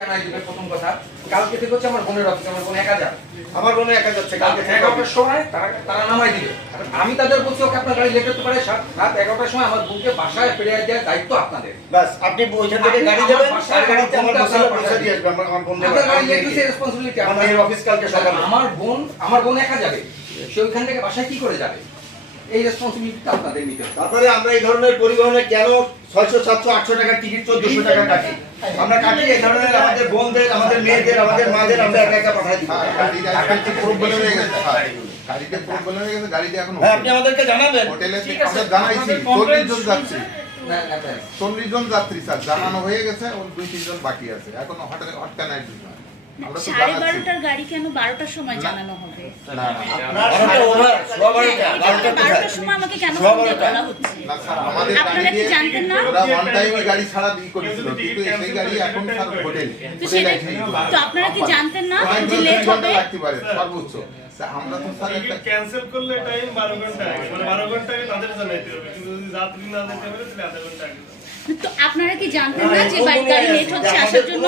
প্রথম কথা কালকে থেকে হচ্ছে আমার বোনের অফিস, আমার বোন একা যাবে, আমার বোন একা যাচ্ছে কালকে 11টার সময় তারা নামাই দিবে। আমি তাদের বলছি ওকে আপনার গাড়ি লেট হতে পারে, রাত 11টার সময় আমার বোনকে বাসায় ফিরে দেওয়ার দায়িত্ব আপনাদের। বাস আপনি ওইখান থেকে গাড়ি যাবেন, আর গাড়িতে আমার বসে পৌঁছে দিয়ে আসবে। আমার বন্ধু আপনার গাড়ি লেট হইছে, রেসপন্সিবিলিটি আমার অফিস কালকে সকালে। আমার বোন একা যাবে, সে ওইখান থেকে বাসায় কি করে যাবে, এই রেসপন্সিবিলিটি আপনাদের নিতে হবে। তারপরে আমরা এই ধরনের পরিবহনে কেন 600 700 800 টাকার টিকিট 1400 টাকা কাটি? আমরা কাটি এই ধরনের আমাদের বোনদের, আমাদের মেয়েদের, আমাদের মাদের আমরা একা একা পাঠাই দিই। গাড়িতে প্রবলেম হয়ে গেছে, গাড়িতে প্রবলেম হয়ে গেছে, গাড়িতে এখন হ্যাঁ আপনি আমাদেরকে জানাবেন। হোটেলে আমরা জানাইছি 40 জন যাত্রী, না 40 জন যাত্রী স্যার জানানো হয়ে গেছে, ওর 2-3 জন বাকি আছে, এখন হটকা নাই বিষয়। আমরা তো জানাচ্ছি 12:30টার গাড়ি কেন 12টার সময় জানানো হবে? না আপনারা ওভার 12টার সময় আমাকে কেন বলা হচ্ছে? না স্যার, আমাদের আপনারা গাড়ি কি দিয়ে জানতেন না? ওরা ওয়ান টাইম গাড়ি ছাড়া দিয়ে করেছিল, কিন্তু সেই গাড়ি এখন স্যার হোটেল তো সেটা তো আপনারা কি জানতেন না যে লেট হবে? লাগতে পারে সর্বোচ্চ। আমরা তো স্যার একটা ক্যান্সেল করলে টাইম 12 ঘন্টা, মানে 12 ঘন্টা আগে তাদের জানাইতে হবে, কিন্তু যদি যাত্রী না যেতে পারে তাহলে আধা ঘন্টা আগে জানাবে। তো আপনারা কি জানতেন না যে বাইক গাড়ি লেট হচ্ছে আসার জন্য?